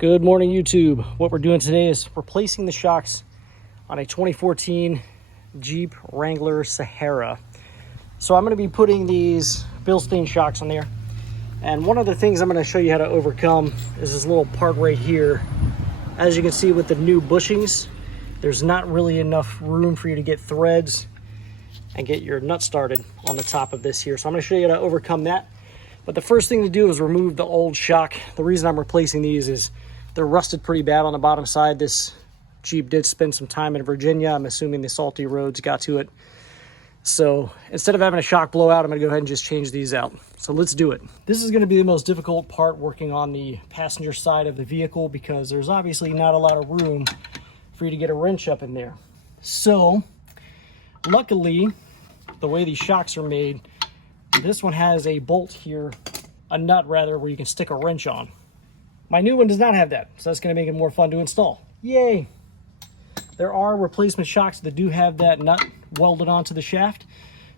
Good morning, YouTube. What we're doing today is replacing the shocks on a 2014 Jeep Wrangler Sahara. So I'm going to be putting these Bilstein shocks on there. And one of the things I'm going to show you how to overcome is this little part right here. As you can see with the new bushings, there's not really enough room for you to get threads and get your nut started on the top of this here. So I'm going to show you how to overcome that. But the first thing to do is remove the old shock. The reason I'm replacing these is they're rusted pretty bad on the bottom side. This Jeep did spend some time in Virginia. I'm assuming the salty roads got to it. So instead of having a shock blowout, I'm going to go ahead and just change these out. So let's do it. This is going to be the most difficult part, working on the passenger side of the vehicle, because there's obviously not a lot of room for you to get a wrench up in there. So luckily, the way these shocks are made, this one has a bolt here, a nut rather, where you can stick a wrench on. My new one does not have that, so that's going to make it more fun to install. Yay! There are replacement shocks that do have that nut welded onto the shaft.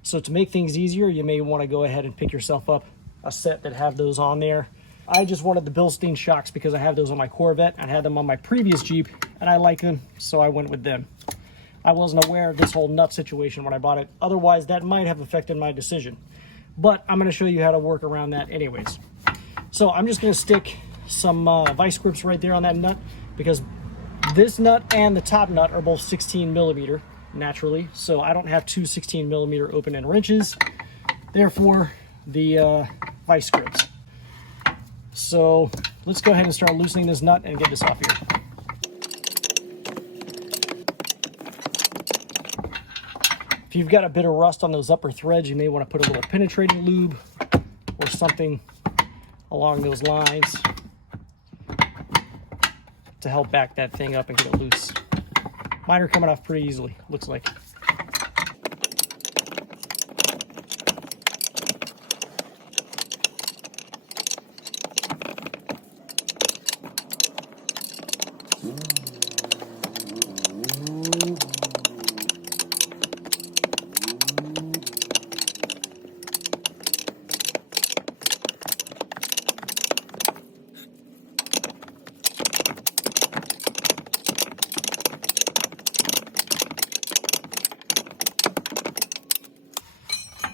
So to make things easier, you may want to go ahead and pick yourself up a set that have those on there. I just wanted the Bilstein shocks because I have those on my Corvette. I had them on my previous Jeep, and I like them, so I went with them. I wasn't aware of this whole nut situation when I bought it. Otherwise, that might have affected my decision. But I'm going to show you how to work around that anyways. So I'm just going to stick some vice grips right there on that nut, because this nut and the top nut are both 16 millimeter naturally, so I don't have two 16 millimeter open end wrenches, therefore the vice grips. So let's go ahead and start loosening this nut and get this off here. If you've got a bit of rust on those upper threads, you may want to put a little penetrating lube or something along those lines to help back that thing up and get it loose. Mine are coming off pretty easily, looks like.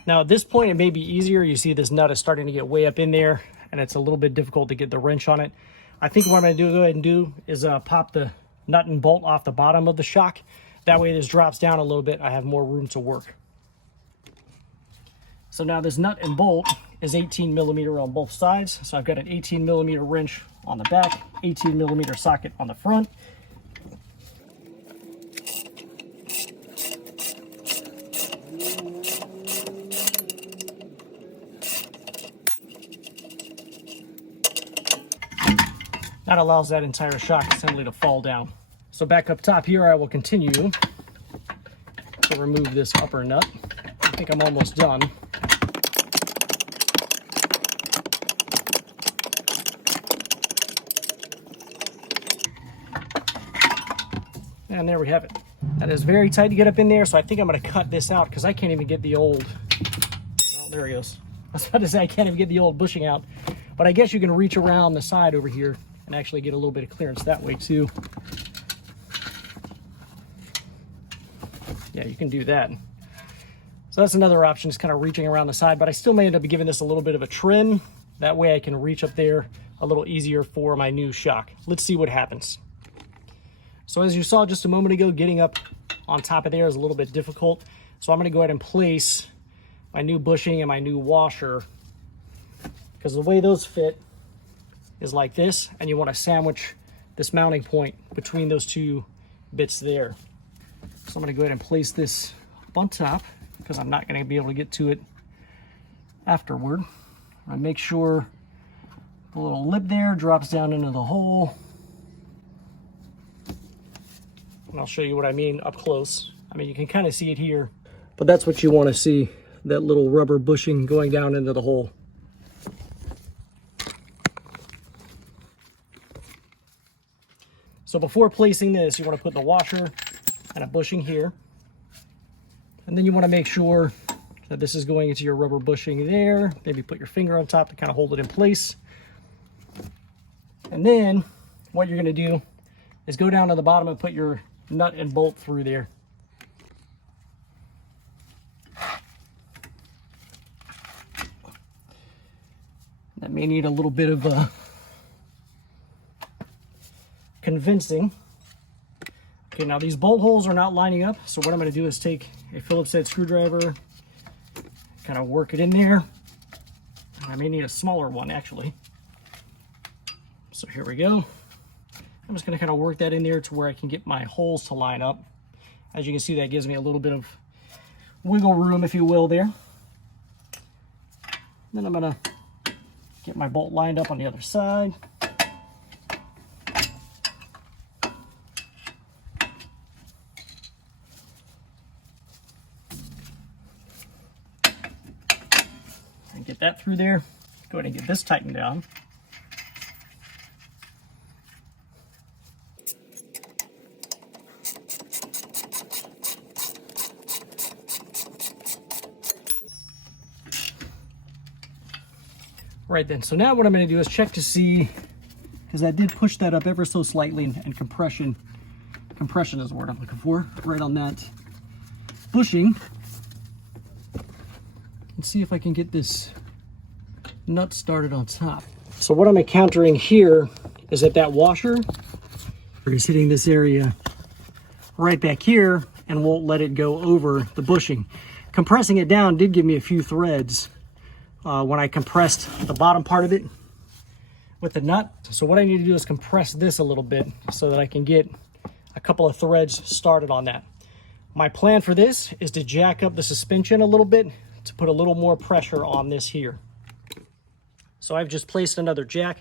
Now at this point, it may be easier. You see this nut is starting to get way up in there, and it's a little bit difficult to get the wrench on it. I think what I'm going to go ahead and do is pop the nut and bolt off the bottom of the shock. That way this drops down a little bit. I have more room to work. So now this nut and bolt is 18 millimeter on both sides. So I've got an 18 millimeter wrench on the back, 18 millimeter socket on the front. That allows that entire shock assembly to fall down. So back up top here, I will continue to remove this upper nut. I think I'm almost done. And there we have it. That is very tight to get up in there, so I think I'm going to cut this out because I can't even get the old... Oh, there he goes. I was about to say I can't even get the old bushing out, but I guess you can reach around the side over here and actually get a little bit of clearance that way too. Yeah, you can do that. So that's another option, is kind of reaching around the side, but I still may end up giving this a little bit of a trim. That way I can reach up there a little easier for my new shock. Let's see what happens. So as you saw just a moment ago, getting up on top of there is a little bit difficult. So I'm going to go ahead and place my new bushing and my new washer, because the way those fit is like this, and you want to sandwich this mounting point between those two bits there. So I'm going to go ahead and place this up on top, because I'm not going to be able to get to it afterward. I make sure the little lip there drops down into the hole, and I'll show you what I mean up close. I mean, you can kind of see it here, but that's what you want to see, that little rubber bushing going down into the hole. So before placing this, you want to put the washer and a bushing here. And then you want to make sure that this is going into your rubber bushing there. Maybe put your finger on top to kind of hold it in place. And then what you're gonna do is go down to the bottom and put your nut and bolt through there. That may need a little bit of convincing. Okay, now these bolt holes are not lining up, so what I'm going to do is take a Phillips head screwdriver, kind of work it in there. I may need a smaller one actually. So here we go. I'm just going to kind of work that in there to where I can get my holes to line up. As you can see, that gives me a little bit of wiggle room, if you will, there. Then I'm going to get my bolt lined up on the other side. And get that through there. Go ahead and get this tightened down. Right then, so now what I'm going to do is check to see, because I did push that up ever so slightly, and compression is the word I'm looking for, right on that bushing. Let's see if I can get this nut started on top. So what I'm encountering here is that washer is hitting this area right back here and won't let it go over the bushing. Compressing it down did give me a few threads when I compressed the bottom part of it with the nut. So what I need to do is compress this a little bit so that I can get a couple of threads started on that. My plan for this is to jack up the suspension a little bit to put a little more pressure on this here. So I've just placed another jack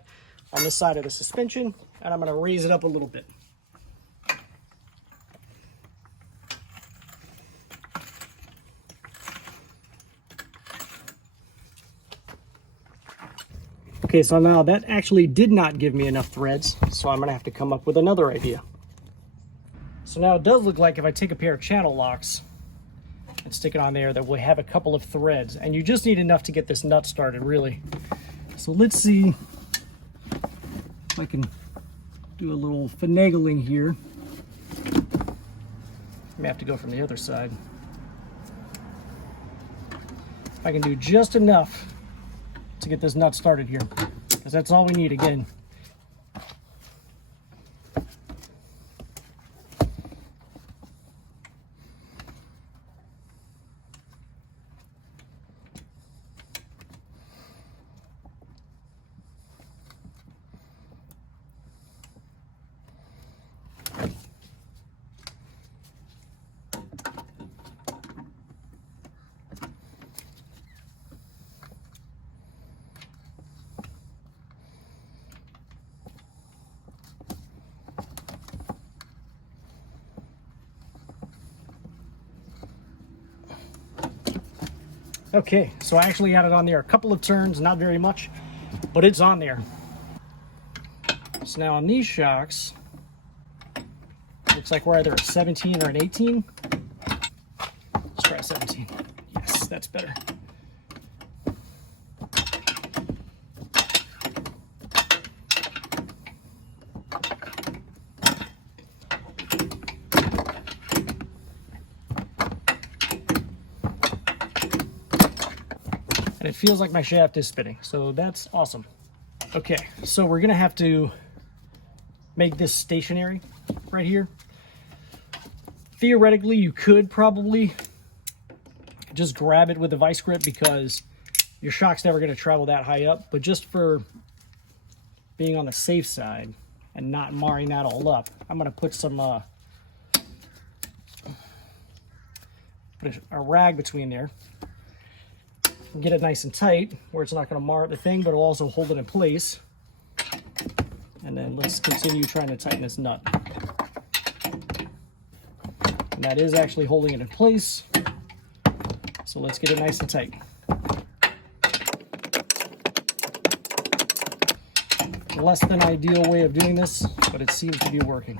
on this side of the suspension, and I'm going to raise it up a little bit. Okay, so now that actually did not give me enough threads, so I'm going to have to come up with another idea. So now it does look like if I take a pair of channel locks and stick it on there, that we'll have a couple of threads, and you just need enough to get this nut started, really. So let's see if I can do a little finagling here. I may have to go from the other side. If I can do just enough to get this nut started here, because that's all we need again. Okay, so I actually got it on there a couple of turns, not very much, but it's on there. So now on these shocks, looks like we're either a 17 or an 18. Let's try a 17. Yes, that's better. And it feels like my shaft is spinning, so that's awesome. Okay, so we're gonna have to make this stationary right here. Theoretically, you could probably just grab it with a vice grip because your shock's never gonna travel that high up, but just for being on the safe side and not marring that all up, I'm gonna put some put a rag between there. Get it nice and tight where it's not going to mar up the thing, but it'll also hold it in place. And then let's continue trying to tighten this nut. And that is actually holding it in place. So let's get it nice and tight. Less than ideal way of doing this, but it seems to be working.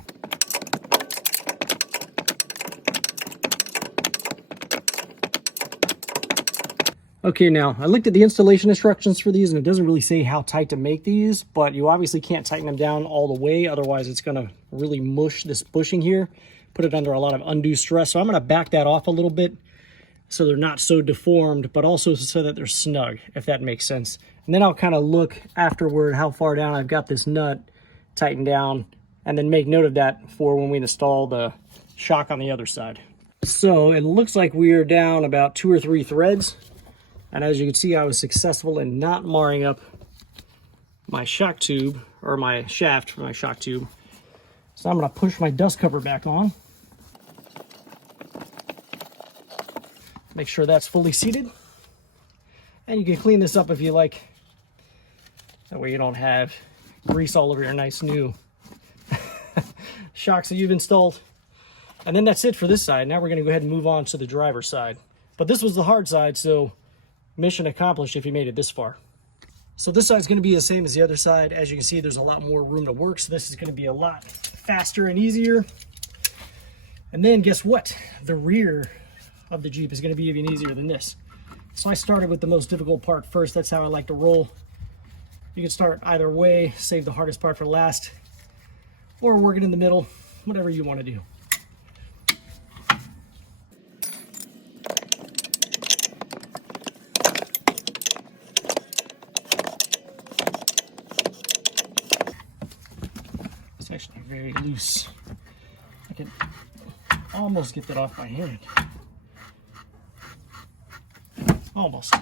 Okay, now I looked at the installation instructions for these and it doesn't really say how tight to make these, but you obviously can't tighten them down all the way, otherwise it's gonna really mush this bushing here, put it under a lot of undue stress. So I'm gonna back that off a little bit so they're not so deformed, but also so that they're snug, if that makes sense. And then I'll kind of look afterward how far down I've got this nut tightened down, and then make note of that for when we install the shock on the other side. So it looks like we are down about 2 or 3 threads. And as you can see, I was successful in not marring up my shock tube, or my shaft for my shock tube. So I'm gonna push my dust cover back on. Make sure that's fully seated. And you can clean this up if you like. That way you don't have grease all over your nice new shocks that you've installed. And then that's it for this side. Now we're gonna go ahead and move on to the driver's side. But this was the hard side, so mission accomplished if you made it this far. So this side's gonna be the same as the other side. As you can see, there's a lot more room to work, so this is gonna be a lot faster and easier. And then guess what? The rear of the Jeep is gonna be even easier than this. So I started with the most difficult part first. That's how I like to roll. You can start either way, save the hardest part for last, or work it in the middle, whatever you wanna do. It's actually very loose. I can almost get that off my hand. Almost.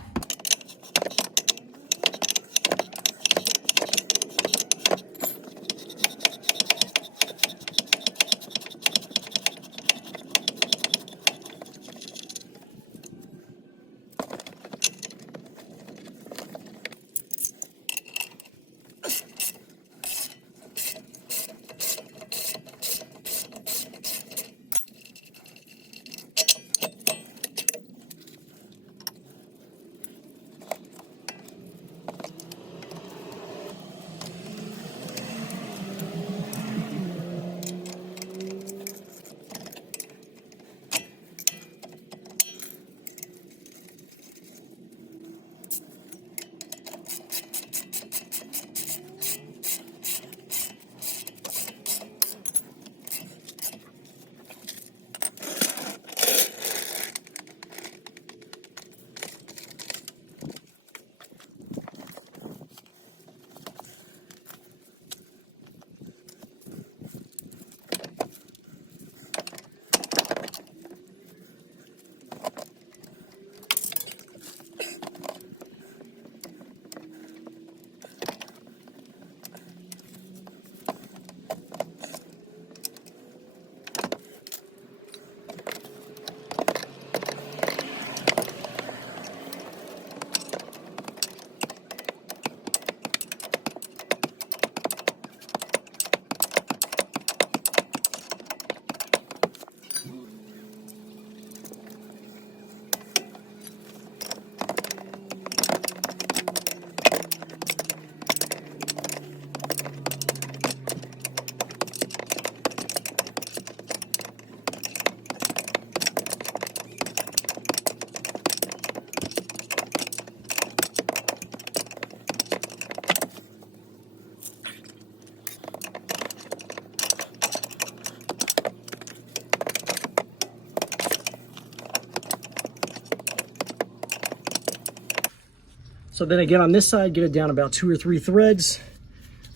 So then again on this side, get it down about 2 or 3 threads,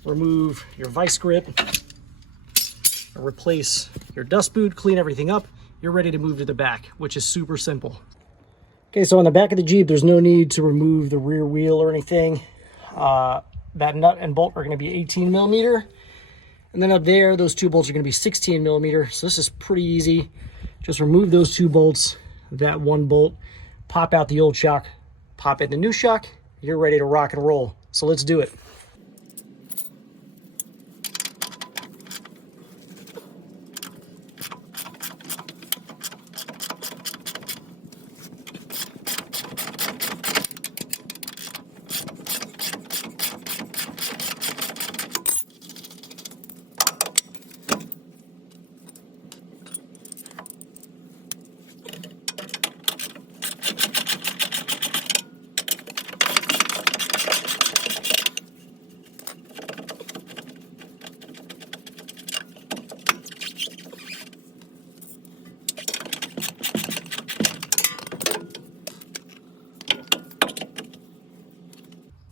remove your vice grip, replace your dust boot, clean everything up. You're ready to move to the back, which is super simple. Okay, so on the back of the Jeep, there's no need to remove the rear wheel or anything. That nut and bolt are gonna be 18 millimeter. And then up there, those 2 bolts are gonna be 16 millimeter. So this is pretty easy. Just remove those 2 bolts, that 1 bolt, pop out the old shock, pop in the new shock. You're ready to rock and roll. So let's do it.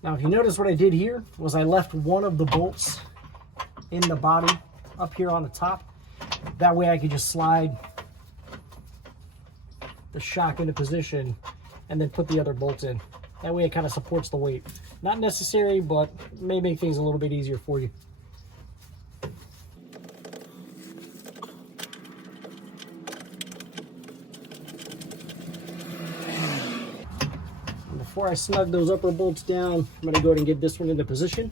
Now, if you notice what I did here was I left one of the bolts in the body up here on the top. That way I could just slide the shock into position and then put the other bolts in. That way it kind of supports the weight. Not necessary, but may make things a little bit easier for you. And before I snug those upper bolts down, I'm going to go ahead and get this one into position.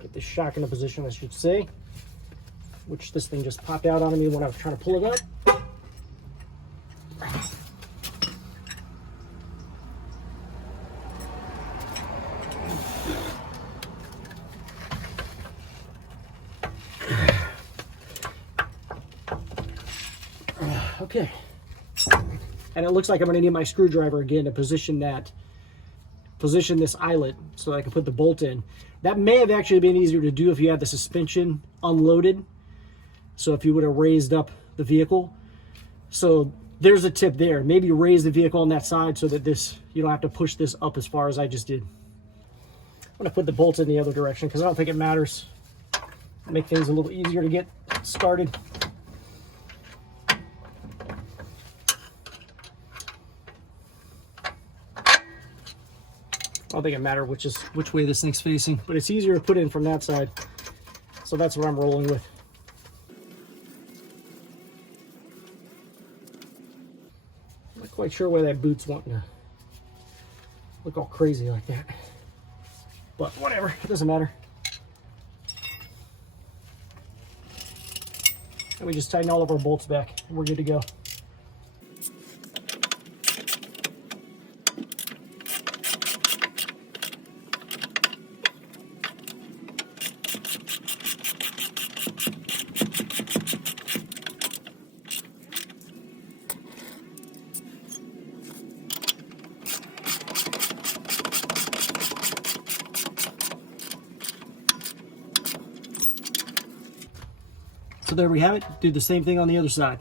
Get this shock into position, I should say. Which this thing just popped out on me when I was trying to pull it up. Okay, and it looks like I'm going to need my screwdriver again to position this eyelet so that I can put the bolt in. That may have actually been easier to do if you had the suspension unloaded. So if you would have raised up the vehicle. So there's a tip there. Maybe raise the vehicle on that side so that you don't have to push this up as far as I just did. I'm going to put the bolts in the other direction because I don't think it matters. Make things a little easier to get started. I don't think it matters which way this thing's facing, but it's easier to put in from that side. So that's what I'm rolling with. I'm not quite sure why that boot's wanting to look all crazy like that. But whatever, it doesn't matter. And we just tighten all of our bolts back and we're good to go. So there we have it. Do the same thing on the other side.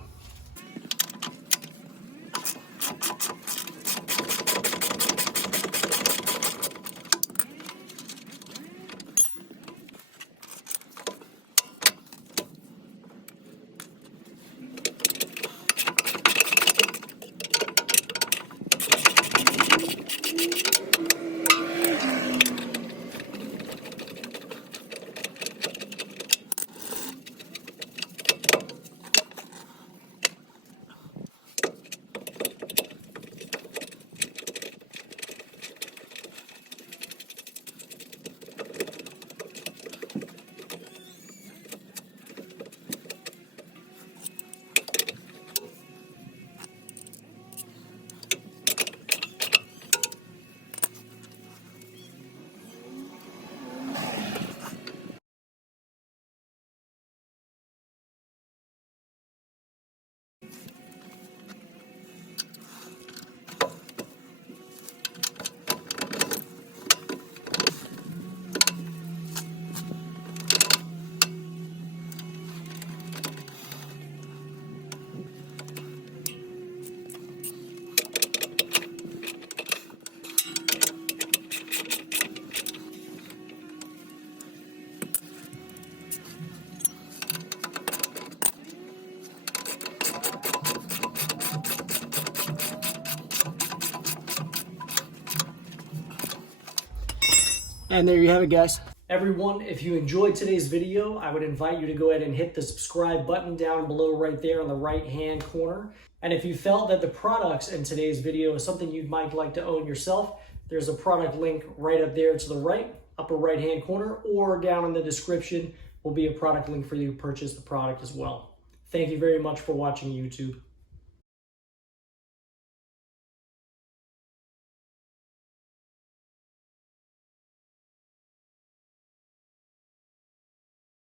And there you have it, guys. Everyone, if you enjoyed today's video, I would invite you to go ahead and hit the subscribe button down below right there on the right-hand corner. And if you felt that the products in today's video is something you might like to own yourself, there's a product link right up there to the right, upper right-hand corner, or down in the description will be a product link for you to purchase the product as well. Thank you very much for watching YouTube.